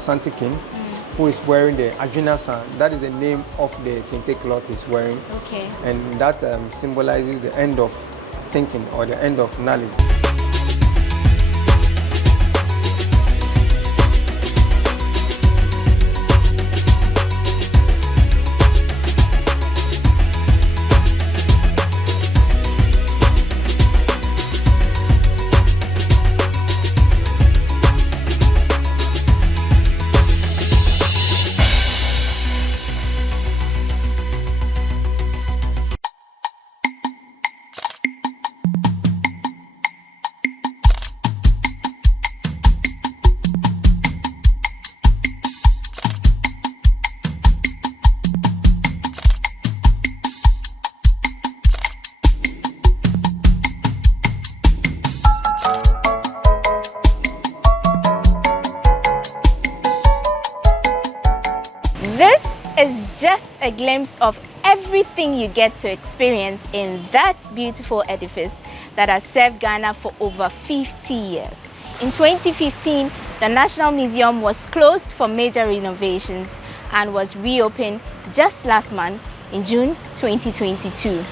Asante king, who is wearing the Adwinasan. That is the name of the kente cloth he's wearing. Okay. And that symbolizes the end of thinking or the end of knowledge. This is just a glimpse of everything you get to experience in that beautiful edifice that has served Ghana for over 50 years. In 2015, the National Museum was closed for major renovations and was reopened just last month in June 2022.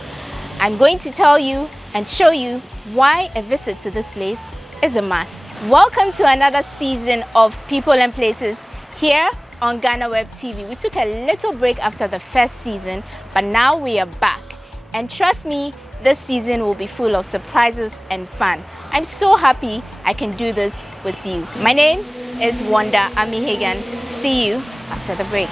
I'm going to tell you and show you why a visit to this place is a must. Welcome to another season of People and Places here on Ghanaweb TV. We took a little break after the first season, but now we are back. And trust me, this season will be full of surprises and fun. I'm so happy I can do this with you. My name is Wonder Ami Hagan. See you after the break.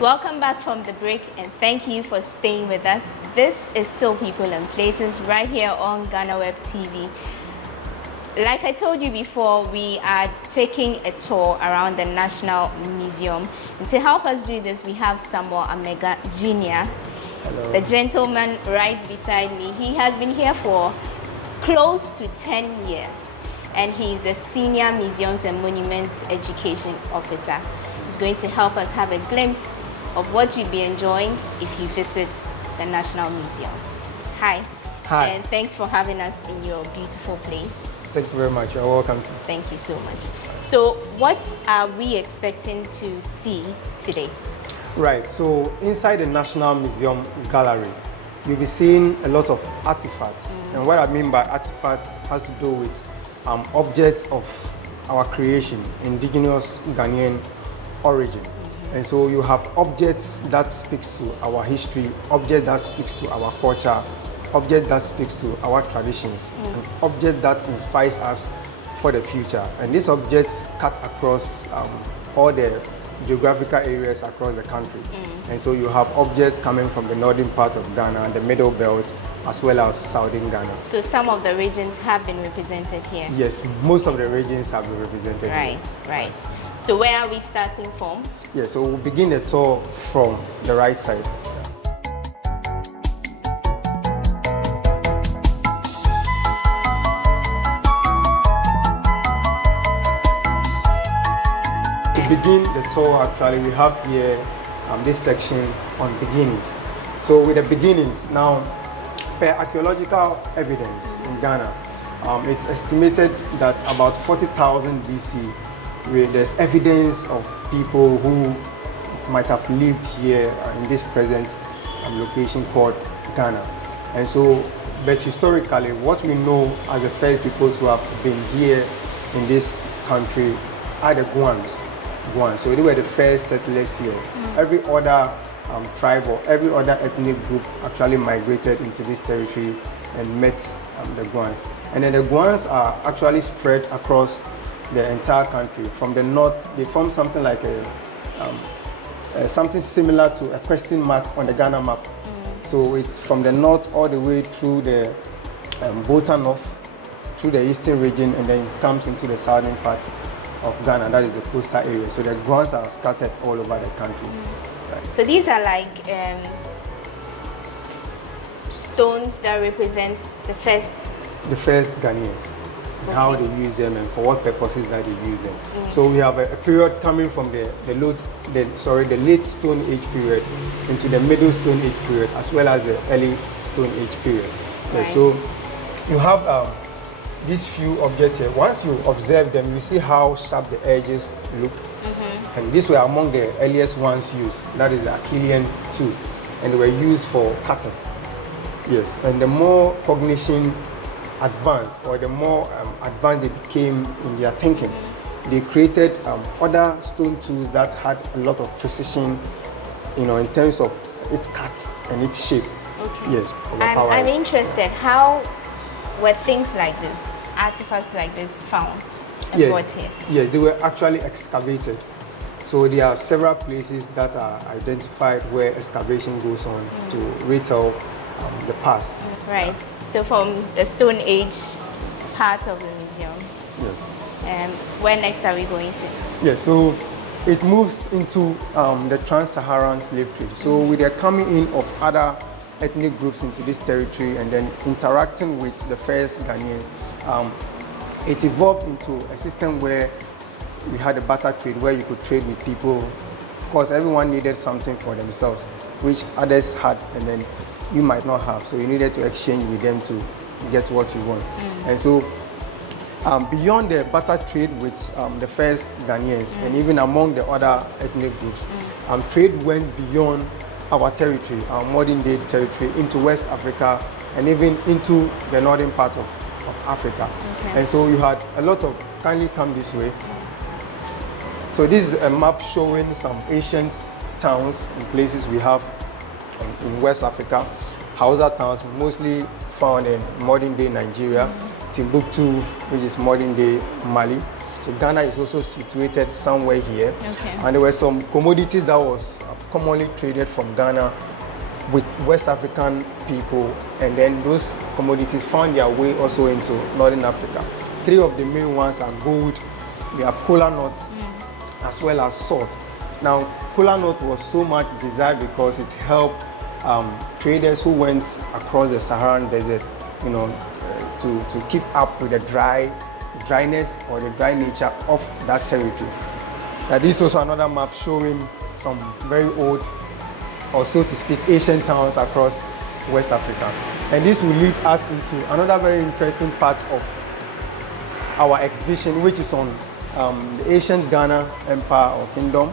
Welcome back from the break and thank you for staying with us. This is still People and Places right here on Ghanaweb TV. Like I told you before, we are taking a tour around the National Museum. And to help us do this, we have Samuel Amega Jr. Hello. The gentleman right beside me. He has been here for close to 10 years. And he's the Senior Museums and Monuments Education Officer. He's going to help us have a glimpse of what you'll be enjoying if you visit the National Museum. Hi. Hi. And thanks for having us in your beautiful place. Thank you very much. You're welcome to. Thank you so much. So what are we expecting to see today? Right, so inside the National Museum Gallery, you'll be seeing a lot of artifacts. And what I mean by artifacts has to do with objects of our creation, indigenous Ghanaian origin. And so you have objects that speaks to our history, objects that speaks to our culture, object that speaks to our traditions, an object that inspires us for the future. And these objects cut across all the geographical areas across the country. And so you have objects coming from the northern part of Ghana, the middle belt, as well as southern Ghana. So some of the regions have been represented here? Yes, most of the regions have been represented Right, here. right. So where are we starting from? Yeah, so we'll begin the tour from the right side. To begin the tour, actually, we have here this section on beginnings. So with the beginnings, now, per archaeological evidence in Ghana, it's estimated that about 40,000 BC, there's evidence of people who might have lived here in this present location called Ghana. And so, but historically, what we know as the first people to have been here in this country are the Guans. So they were the first settlers here. Every other tribe or every other ethnic group actually migrated into this territory and met the Guans. And then the Guans are actually spread across the entire country. From the north, they form something like something similar to a question mark on the Ghana map. So it's from the north all the way through the Bota North, through the eastern region, and then it comes into the southern part of Ghana, that is the coastal area. So the Guans are scattered all over the country. Right. So these are like stones that represent the first The first Ghanaians. and how they use them and for what purposes that they use them. So we have a period coming from the late Stone Age period into the Middle Stone Age period, as well as the early Stone Age period. Right. So you have these few objects here. Once you observe them, you see how sharp the edges look. And these were among the earliest ones used. That is the Achillean tool, and they were used for cutting. Yes, and the more cognition advanced, or the more advanced they became in their thinking, they created other stone tools that had a lot of precision, in terms of its cut and its shape. Okay. Yes. I'm interested. How were things like this, artifacts like this, found and brought here? Yes, they were actually excavated. So there are several places that are identified where excavation goes on to retell the past. Right. So from the Stone Age part of the museum. Yes. Where next are we going to? Yes. So it moves into the Trans-Saharan slave trade. So with the coming in of other ethnic groups into this territory and then interacting with the first Ghanaians, it evolved into a system where we had a barter trade where you could trade with people. Of course, everyone needed something for themselves, which others had, and then you might not have. So you needed to exchange with them to get what you want. And so beyond the barter trade with the first Ghanaians and even among the other ethnic groups, trade went beyond our territory, our modern day territory, into West Africa and even into the northern part of Africa. Okay. And so you had a lot of, kindly come this way. So this is a map showing some ancient towns and places we have in West Africa. Hausa towns mostly found in modern day Nigeria, Timbuktu, which is modern day Mali. So Ghana is also situated somewhere here. Okay. And there were some commodities that was commonly traded from Ghana with West African people, and then those commodities found their way also into Northern Africa. Three of the main ones are gold, we have kola nut, as well as salt. Now, kola nut was so much desired because it helped traders who went across the Saharan desert, to keep up with the dryness or the dry nature of that territory. This is also another map showing some very old, or so to speak, ancient towns across West Africa. And this will lead us into another very interesting part of our exhibition, which is on the ancient Ghana Empire or Kingdom,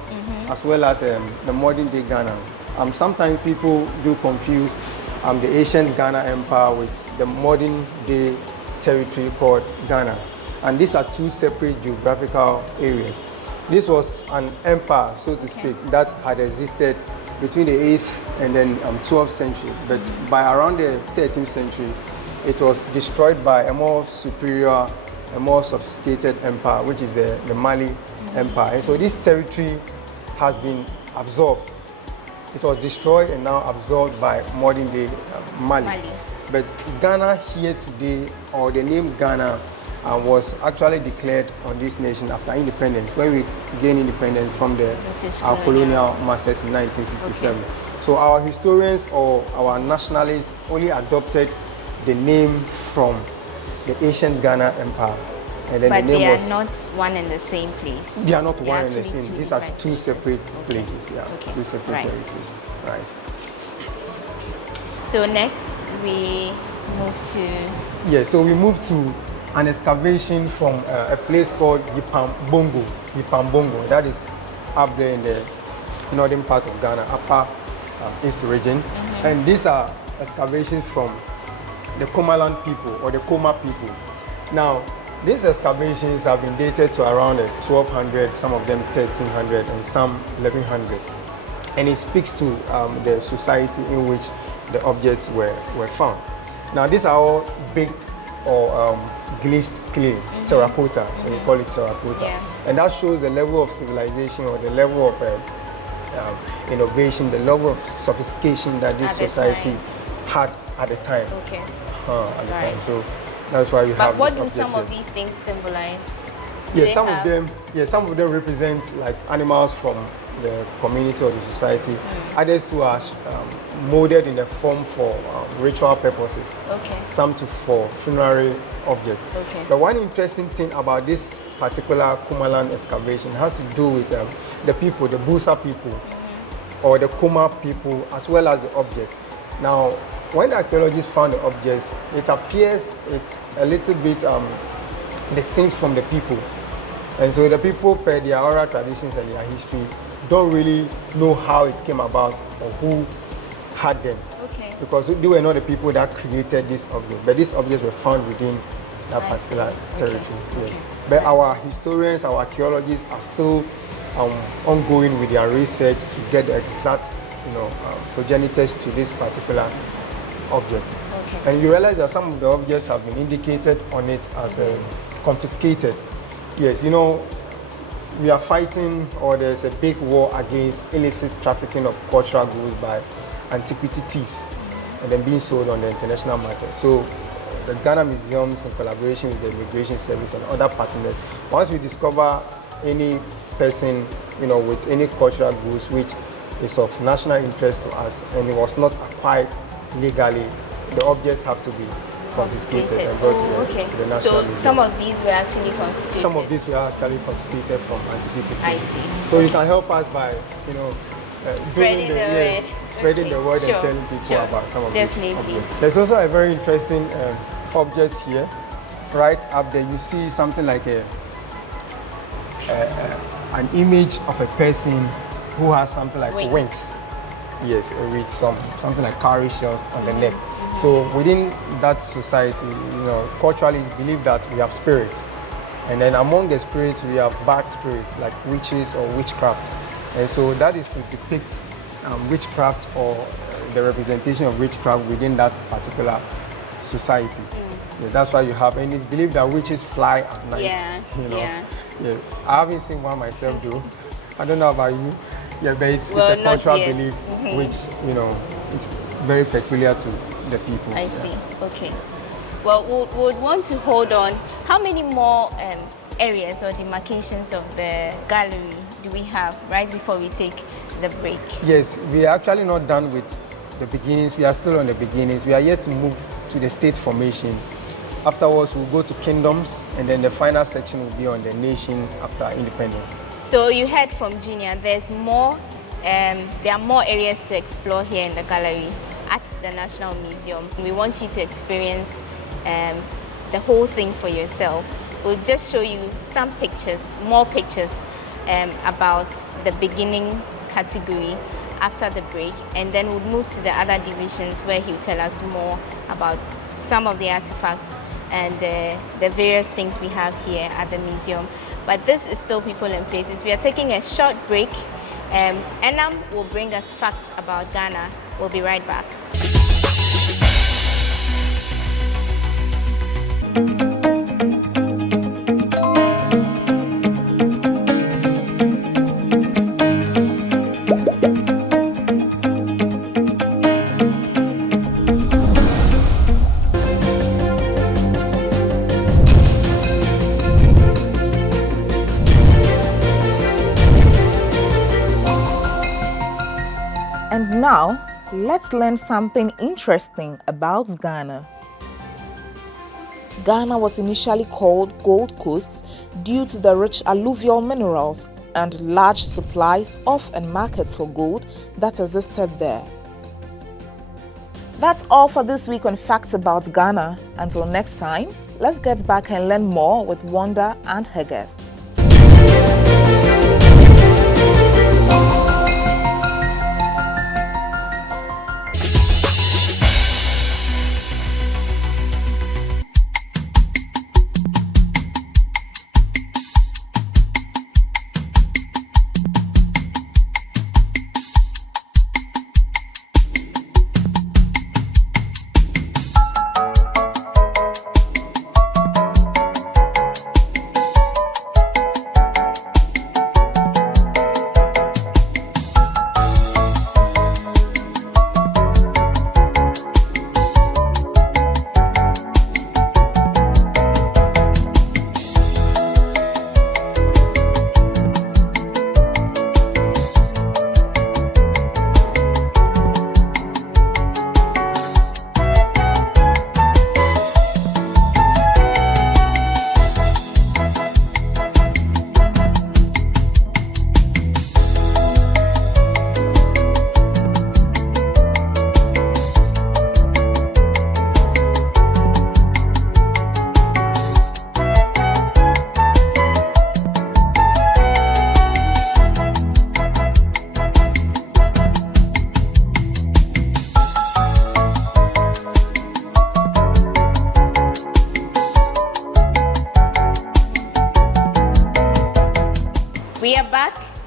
as well as the modern day Ghana. Sometimes people do confuse the ancient Ghana Empire with the modern day territory called Ghana. And these are two separate geographical areas. This was an empire, so to speak, that had existed between the 8th and then 12th century. But by around the 13th century, it was destroyed by a more superior, a more sophisticated empire, which is the Mali Empire. And so this territory has been absorbed. It was destroyed and now absorbed by modern day Mali. But Ghana here today, or the name Ghana, was actually declared on this nation after independence, when we gained independence from our colonial masters in 1957. Okay. So our historians or our nationalists only adopted the name from the ancient Ghana Empire. And then but the name they are was, not one and the same place. They are not one and the same. These are two separate places. Yeah, okay. Two separate territories. Right. So next we move to... Yeah, so we move to an excavation from a place called Yipambongo. That is up there in the northern part of Ghana, upper east region. And these are excavations from the Komaland people or the Koma people. Now, these excavations have been dated to around 1200, some of them 1300, and some 1100. And it speaks to the society in which the objects were found. Now, these are all baked or glazed clay, terracotta, so we call it terracotta. Yeah. And that shows the level of civilization or the level of innovation, the level of sophistication that this society had at the time. Okay. At the time. So that's why we have. But what do some of these things symbolize? Yeah, some of them represent like animals from the community or the society. Others who are molded in a form for ritual purposes. Okay. Some for funerary objects. Okay. The one interesting thing about this particular Kumaland excavation has to do with the people, the Busa people, or the Kuma people, as well as the object. Now, when the archaeologists found the objects, it appears it's a little bit distinct from the people. And so the people, per their oral traditions and their history, don't really know how it came about or who had them. Okay. Because they were not the people that created this object, but these objects were found within that particular territory. Okay. Yes. But our historians, our archaeologists are still ongoing with their research to get the exact, progenitors to this particular object. Okay. And you realize that some of the objects have been indicated on it as confiscated. Yes, we are fighting, or there's a big war against illicit trafficking of cultural goods by antiquity thieves and then being sold on the international market. So the Ghana Museums, in collaboration with the Immigration Service and other partners, once we discover any person, with any cultural goods which is of national interest to us and it was not acquired legally, the objects have to be confiscated and brought to the National So Museum. some of these were actually confiscated? Some of these were actually confiscated from antiquity thieves. I see. So you can help us by, Spreading the word. spreading the word Sure. and telling people about some of Definitely. these objects. There's also a very interesting object here. Right up there, you see something like an image of a person who has something like wings. Yes, with something like cowrie shells on the neck. So within that society, culturally it's believed that we have spirits. And then among the spirits, we have bad spirits like witches or witchcraft. And so that is to depict witchcraft or the representation of witchcraft within that particular society. Yeah, that's why you have, and it's believed that witches fly at night. Yeah. I haven't seen one myself though. I don't know about you. Yeah, but it's a cultural belief which, it's very peculiar to the people. I see. Okay. Well, we would want to hold on. How many more areas or demarcations of the gallery do we have right before we take the break? Yes, we are actually not done with the beginnings. We are still on the beginnings. We are yet to move to the state formation. Afterwards, we'll go to kingdoms, and then the final section will be on the nation after independence. So you heard from Junior, there's more, there are more areas to explore here in the gallery at the National Museum. We want you to experience the whole thing for yourself. We'll just show you some pictures, more pictures about the beginning category after the break, and then we'll move to the other divisions where he'll tell us more about some of the artifacts and the various things we have here at the museum. But this is still People and Places. We are taking a short break. Enam will bring us facts about Ghana. We'll be right back. And now, let's learn something interesting about Ghana. Ghana was initially called Gold Coast due to the rich alluvial minerals and large supplies of and markets for gold that existed there. That's all for this week on Facts About Ghana. Until next time, let's get back and learn more with Wonder and her guests.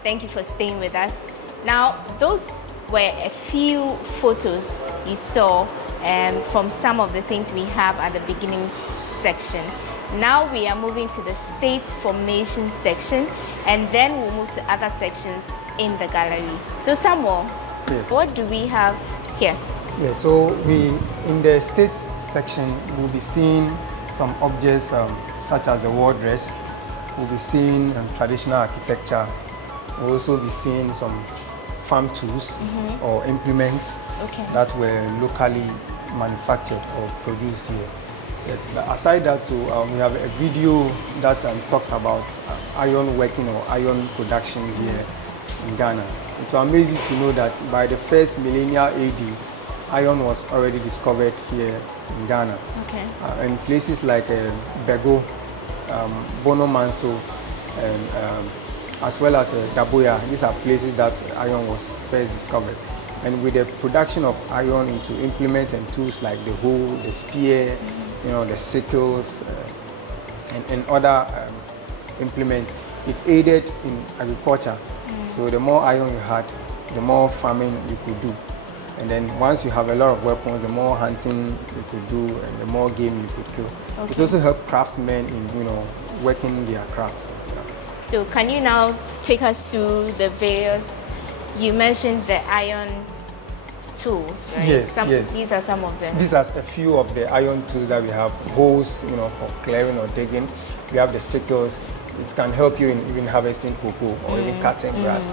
Thank you for staying with us. Now, those were a few photos you saw from some of the things we have at the beginning section. Now we are moving to the state formation section, and then we'll move to other sections in the gallery. So Samuel, Yes. what do we have here? Yeah, so in the states section, we'll be seeing some objects such as the wall dress. We'll be seeing traditional architecture. We'll also be seeing some farm tools or implements that were locally manufactured or produced here. Aside that too, we have a video that talks about iron working or iron production here in Ghana. It will amaze you to know that by the first millennia AD, iron was already discovered here in Ghana. Okay. In places like Bego, Bono Manso, and as well as Daboya. These are places that iron was first discovered. And with the production of iron into implements and tools like the hoe, the spear, the sickles, and other implements, it aided in agriculture. So the more iron you had, the more farming you could do. And then once you have a lot of weapons, the more hunting you could do and the more game you could kill. Okay. It also helped craftsmen in working their crafts. So can you now take us through the various, you mentioned the iron tools, right? Yes, yes. These are some of them. These are a few of the iron tools that we have. Hoes, for clearing or digging. We have the sickles. It can help you in even harvesting cocoa or even cutting grass.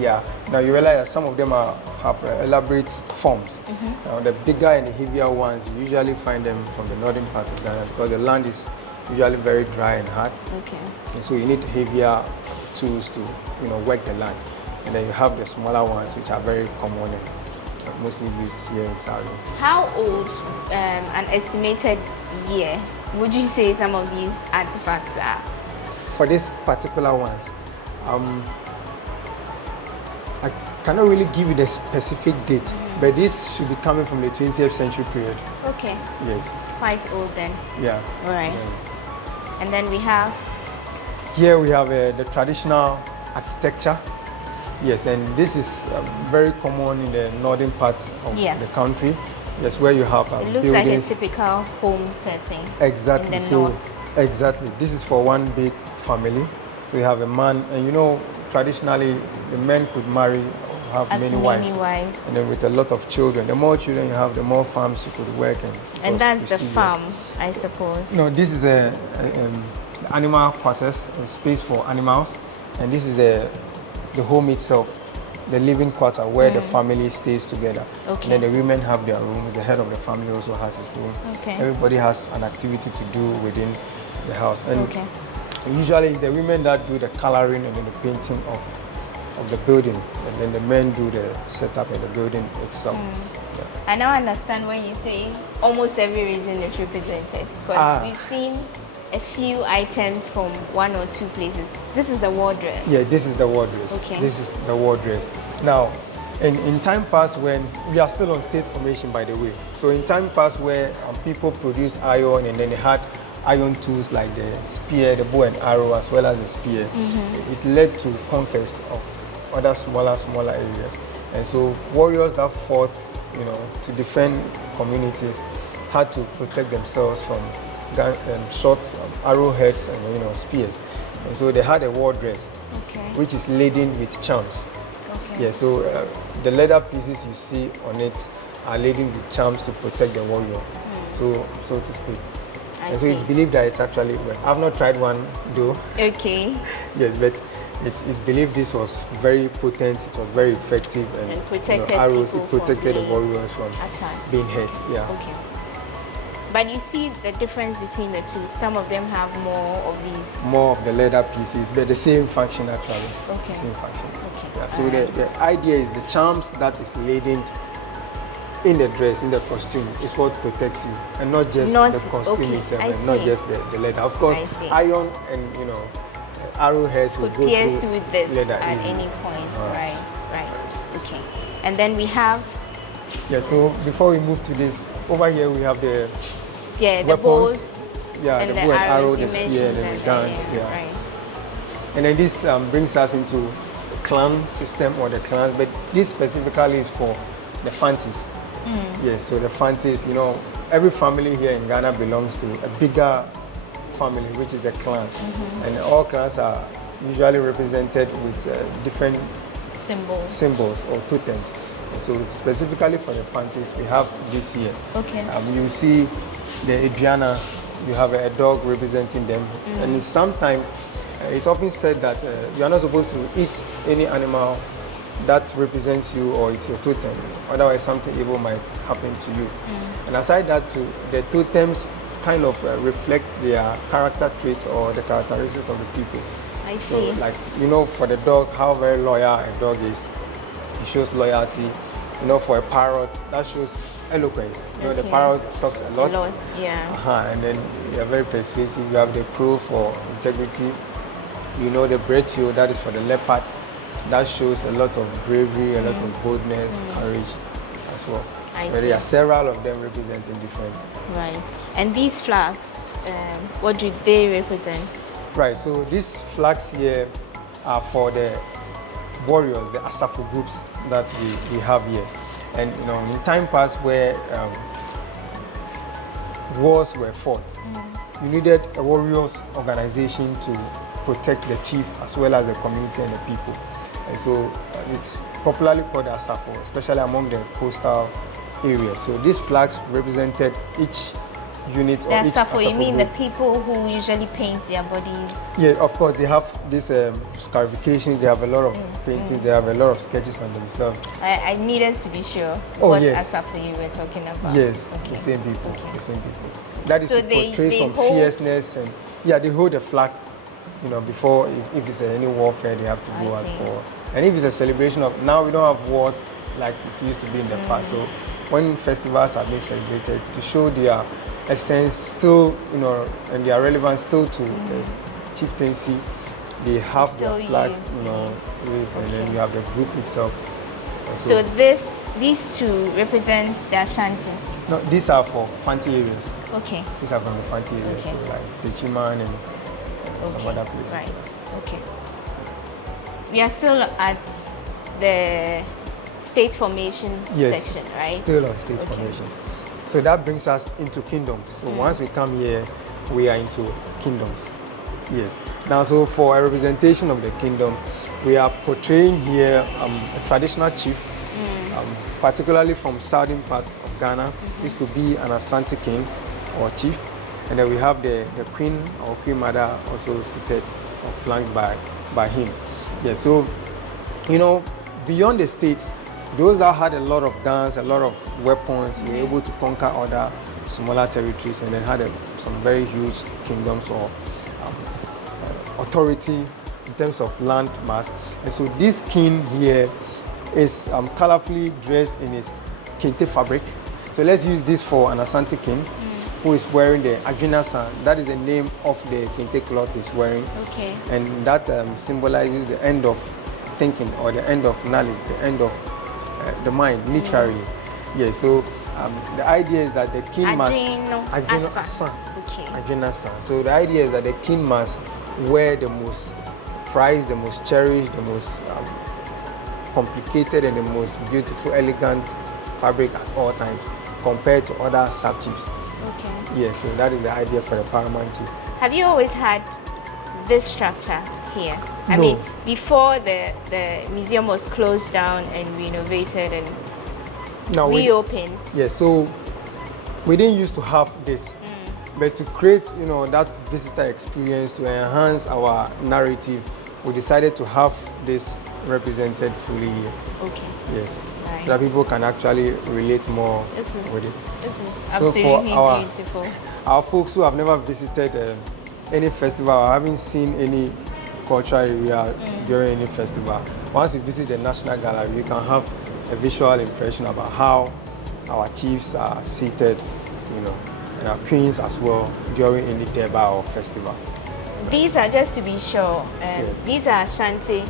Yeah. Now you realize that some of them have elaborate forms. Now the bigger and the heavier ones, you usually find them from the northern part of Ghana because the land is usually very dry and hard. Okay. And so you need heavier tools to work the land. And then you have the smaller ones which are very common and mostly used here in Saudi. How old, an estimated year, would you say some of these artifacts are? For these particular ones, I cannot really give you the specific date, but this should be coming from the 20th century period. Okay. Yes. Quite old then. Yeah. All right. Yeah. And then we have? Here we have the traditional architecture. Yes, and this is very common in the northern parts of the country. Yes, where you have it looks buildings. like a typical home setting. Exactly. In the north. Exactly. This is for one big family. So you have a man, and traditionally the men could marry or have many wives. And then with a lot of children. The more children you have, the more farms you could work in. And that's the farm, I suppose. No, this is a animal quarters, a space for animals. And this is the home itself, the living quarter where the family stays together. Okay. And then the women have their rooms. The head of the family also has his room. Okay. Everybody has an activity to do within the house. And usually it's the women that do the coloring and then the painting of the building, and then the men do the setup in the building itself. Yeah. I now understand when you say almost every region is represented, because we've seen a few items from one or two places. This is the wardrobe. Yeah, this is the wardrobe. Okay. This is the wardrobe. Now, in time past when, we are still on state formation by the way, so in time past where people produced iron and then they had iron tools like the spear, the bow and arrow, as well as the spear, it led to conquest of other smaller areas. And so warriors that fought, to defend communities had to protect themselves from shots, arrowheads, and spears. And so they had a war dress, which is laden with charms. Okay. Yeah, so the leather pieces you see on it are laden with charms to protect the warrior, so to speak. And so it's believed that it's actually, I've not tried one though. Okay. Yes, but it's believed this was very potent, it was very effective, and protected arrows, people it protected the warriors from attack. being hit. Yeah. Okay. But you see the difference between the two. Some of them have more of these. More of the leather pieces, but the same function actually. Okay. Same function. Okay. Yeah. So the idea is the charms that is laden in the dress, in the costume, is what protects you, and not just the costume itself, and not just the leather. Of course, iron and arrowheads will go pierce through this leather at easily. any point. Right. Okay. And then we have. Yeah. So before we move to this, over here we have the the weapons. bows. Yeah, and the bow and arrow, the you spear, and the guns. Yeah. Right. And then this brings us into clan system or the clans, but this specifically is for the Fantis. Yes, so the Fantis, you know, every family here in Ghana belongs to a bigger family, which is the clans. And all clans are usually represented with different symbols or totems. And so specifically for the Fantis, we have this here. Okay. You see the Adriana, you have a dog representing them. And sometimes, it's often said that you are not supposed to eat any animal that represents you or it's your totem. Otherwise, something evil might happen to you. And aside that, too, the totems kind of reflect their character traits or the characteristics of the people. I see. So, like, you know, for the dog, how very loyal a dog is, it shows loyalty. You know, for a parrot, that shows eloquence. You know, the parrot talks a lot. Yeah. And then you are very persuasive. You have the crow for integrity. You know, the bretio, that is for the leopard. That shows a lot of bravery, a lot of boldness, courage as well. But there are several of them representing different. Right. And these flags, what do they represent? Right. So these flags here are for the warriors, the Asafo groups that we have here. And you know, in time past where wars were fought, you needed a warriors organization to protect the chief as well as the community and the people. And so it's popularly called Asafo, especially among the coastal areas. So these flags represented each unit the or each Asafo, you mean group. the people who usually paint their bodies? Yeah, of course, they have this scarifications, they have a lot of paintings, they have a lot of sketches on themselves. I needed to be sure what Asafo you were talking about. Yes, the same people, the same people. That is so to portray some fierceness and they hold a flag, you know, before if it's any warfare they have to go out for. And if it's a celebration of, now we don't have wars like it used to be in the past. So when festivals are being celebrated, to show their essence still, you know, and their relevance still to the chieftaincy, they have their flags, you know, and then you have the group itself. So these two represent the Ashantis? No, these are for Fanti areas. Okay. These are from the Fanti areas, so like the Chiman and some other places. Right, okay. We are still at the state formation section, right? Still on state formation. So that brings us into kingdoms. So once we come here, we are into kingdoms. Yes. Now, so for a representation of the kingdom, we are portraying here a traditional chief, particularly from southern part of Ghana. This could be an Asante king or chief. And then we have the queen or queen mother also seated or flanked by him. Yeah, so, you know, beyond the state, those that had a lot of guns, a lot of weapons, were able to conquer other smaller territories and then had some very huge kingdoms or authority in terms of land mass. And so this king here is colorfully dressed in his kente fabric. So let's use this for an Asante king who is wearing the Adwinasan. That is the name of the kente cloth he's wearing. Okay. And that symbolizes the end of thinking or the end of knowledge, the end of the mind, literally. Yeah, so the idea is that the king must... Adwinasan. So the idea is that the king must wear the most prized, the most cherished, the most complicated and the most beautiful, elegant fabric at all times compared to other sub-chiefs. Okay. Yeah, so that is the idea for the paramount chief. Have you always had this structure here? I mean, before the museum was closed down and renovated and reopened. Yeah, so we didn't used to have this. But to create, you know, that visitor experience, to enhance our narrative, we decided to have this represented fully here. Okay. Yes. Right. So that people can actually relate more with it. This is absolutely beautiful. Our folks who have never visited any festival or haven't seen any cultural area during any festival, once you visit the National Gallery, you can have a visual impression about how our chiefs are seated, you know, and our queens as well during any Deba or festival. These are, just to be sure, these are Ashanti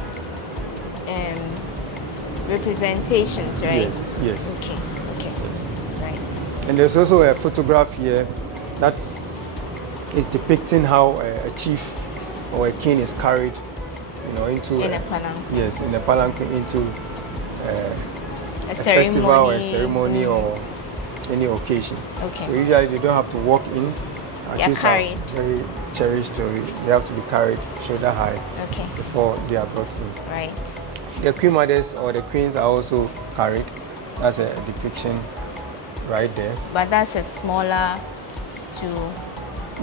representations, right? Yes. Okay. Yes. Right. And there's also a photograph here that is depicting how a chief or a king is carried into in a palanquin. Yes, in a palanquin into A festival or a ceremony. ceremony or any occasion. Okay. So usually they don't have to walk in. They are carried. Very cherished. They have to be carried shoulder high Okay. before they are brought in. Right. The queen mothers or the queens are also carried. That's a depiction right there. But that's a smaller stool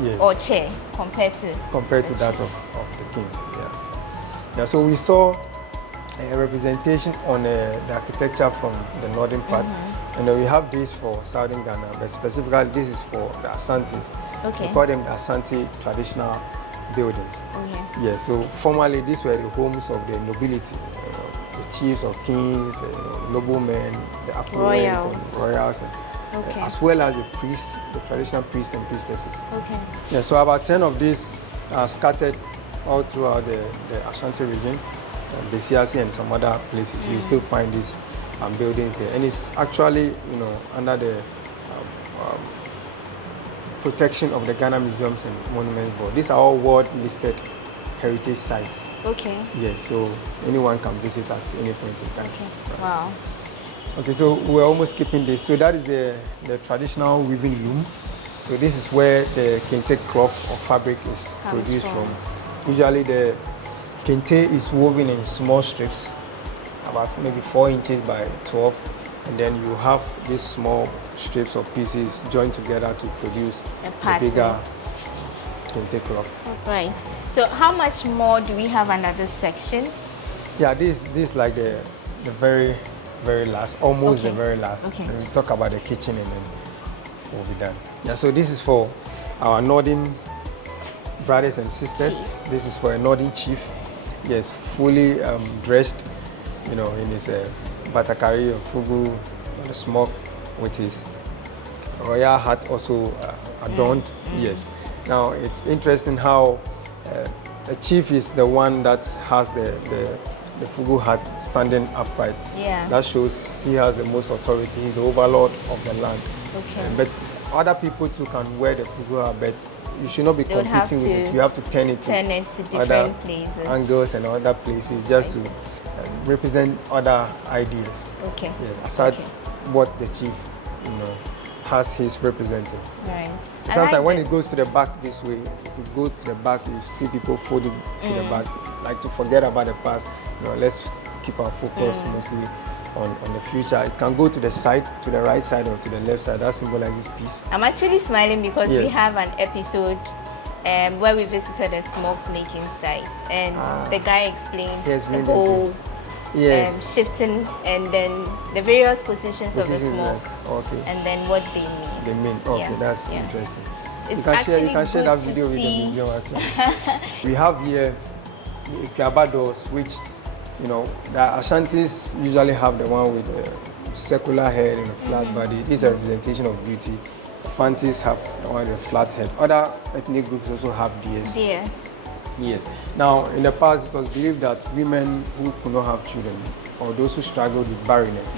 Yes. or chair compared to the that chair. of the king. Yeah. So we saw a representation on the architecture from the northern part, and then we have this for southern Ghana, but specifically this is for the Asantes. Okay. We call them the Asante traditional buildings. Okay. Yeah. So formerly these were the homes of the nobility, the chiefs or kings, noblemen, the affluent and royals, and, Okay. as well as the priests, the traditional priests and priestesses. Okay. Yeah, so about 10 of these are scattered all throughout the Ashanti region, Besiasi and some other places. You still find these buildings there, and it's actually under the protection of the Ghana Museums and Monuments Board. These are all world listed heritage sites. Okay. Yeah, so anyone can visit at any point in time. Okay. Right. Wow. Okay, so we're almost skipping this. So that is the traditional weaving loom. So this is where the kente cloth or fabric is Comes produced from. from. Usually the kente is woven in small strips, about maybe 4 inches by 12, and then you have these small strips or pieces joined together to produce A the pattern. bigger kente cloth. Right. So how much more do we have under this section? Yeah, this is like the very last, almost Okay. the very last. Okay. And we'll talk about the kitchen and then we'll be done. Yeah, so this is for our northern brothers and sisters. Chiefs. This is for a northern chief. Yes, fully dressed, in his batakari or fugu, the smoke, with his royal hat also adorned. Yes. Now it's interesting how a chief is the one that has the fugu hat standing upright. Yeah. That shows he has the most authority. He's the overlord of the land. Okay. But other people too can wear the fugu hat, but you should not be They would have competing with to it. You have to turn it turn it to other different places. angles and other places just I to see. represent other ideas. Okay. Yeah, aside Okay. what the chief, has his representing. Right. I Sometimes like when this. it goes to the back this way, if you go to the back, you see people folding to the back, like to forget about the past. Let's keep our focus mostly on the future. It can go to the side, to the right side or to the left side. That symbolizes peace. I'm actually smiling because we Yeah. have an episode where we visited a smoke making site, and the guy explained Yes, the brilliant. whole Yes. shifting and then the various positions of the Positions, smoke right. Okay. and then what they mean. The main. Okay, Yeah, that's yeah. interesting. It's You can actually share good that to video with the see. museum actually. We have here the Ikiaba doors, which the Ashantis usually have the one with the circular head and a flat body. This is a representation of beauty. Fantis have the one with a flat head. Other ethnic groups also have theirs. Yes. Yes. Now, in the past, it was believed that women who could not have children or those who struggled with barrenness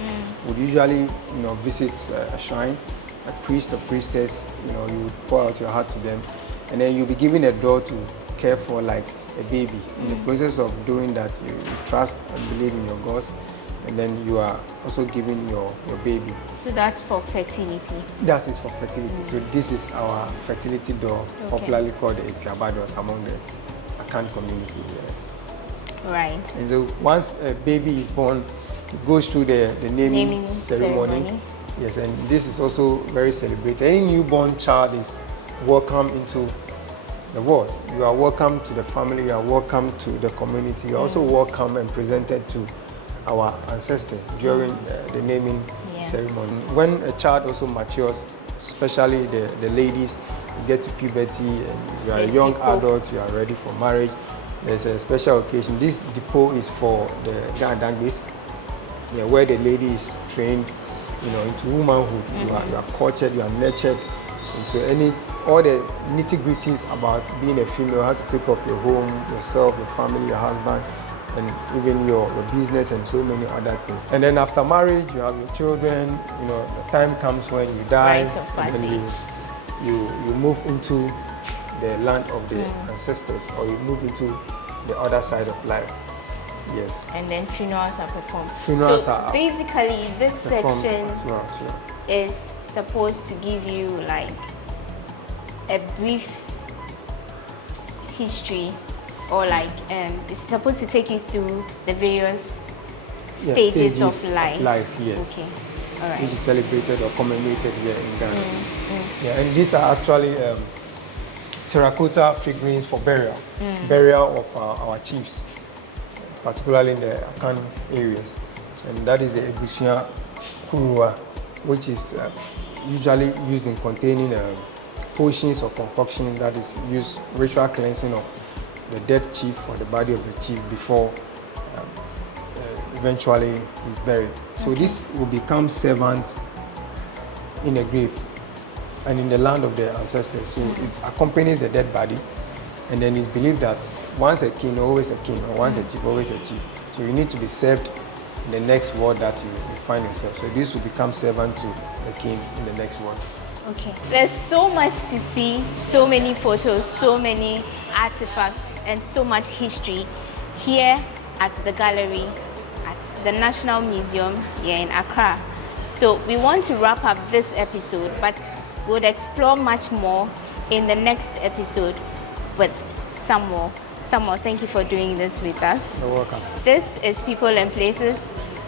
would usually, visit a shrine, a priest or priestess. You would pour out your heart to them, and then you'll be given a doll to care for like a baby. In the process of doing that, you trust and believe in your gods, and then you are also giving your baby. So that's for fertility. That is for fertility. So this is our fertility doll, Okay. popularly called the Ekiabados among the Akan community here. Right. And so once a baby is born, it goes through the naming ceremony. Yes, and this is also very celebrated. Any newborn child is welcome into the world. You are welcome to the family, you are welcome to the community. You are also welcome and presented to our ancestors during the naming ceremony. When a child also matures, especially the ladies, you get to puberty and you are a young adult, you are ready for marriage. There's a special occasion. This depot is for the Ghanaweb, where the lady is trained, into womanhood. You are cultured, you are nurtured into all the nitty-gritties about being a female, how to take care of your home, yourself, your family, your husband, and even your business and so many other things. And then after marriage, you have your children, the time comes when you die, Rites of and then passage. you move into the land of the ancestors, or you move into the other side of life. Yes. And then funerals are performed. Funerals so are basically, this performed section as well, sure. is supposed to give you like a brief history, or like it's supposed to take you through the various stages of life. Yes. Okay. All right. Which is celebrated or commemorated here in Ghana. Yeah, and these are actually terracotta figurines for burial, burial of our chiefs, particularly in the Akan areas. And that is the Egusia Kurua, which is usually used in containing potions or concoction that is used ritual cleansing of the dead chief or the body of the chief before eventually is buried. So this will become servant in a grave and in the land of the ancestors. So it accompanies the dead body, and then it's believed that once a king, always a king, or once a chief, always a chief. So you need to be served in the next world that you find yourself. So this will become servant to the king in the next world. Okay. There's so much to see, so many photos, so many artifacts, and so much history here at the gallery at the National Museum here in Accra. So we want to wrap up this episode, but we'll explore much more in the next episode with Samuel. Samuel, thank you for doing this with us. You're welcome. This is People and Places.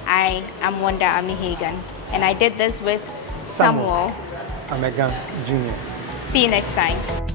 I am Wonder Ami Hagan, and I did this with Samuel Amegan Jr. See you next time.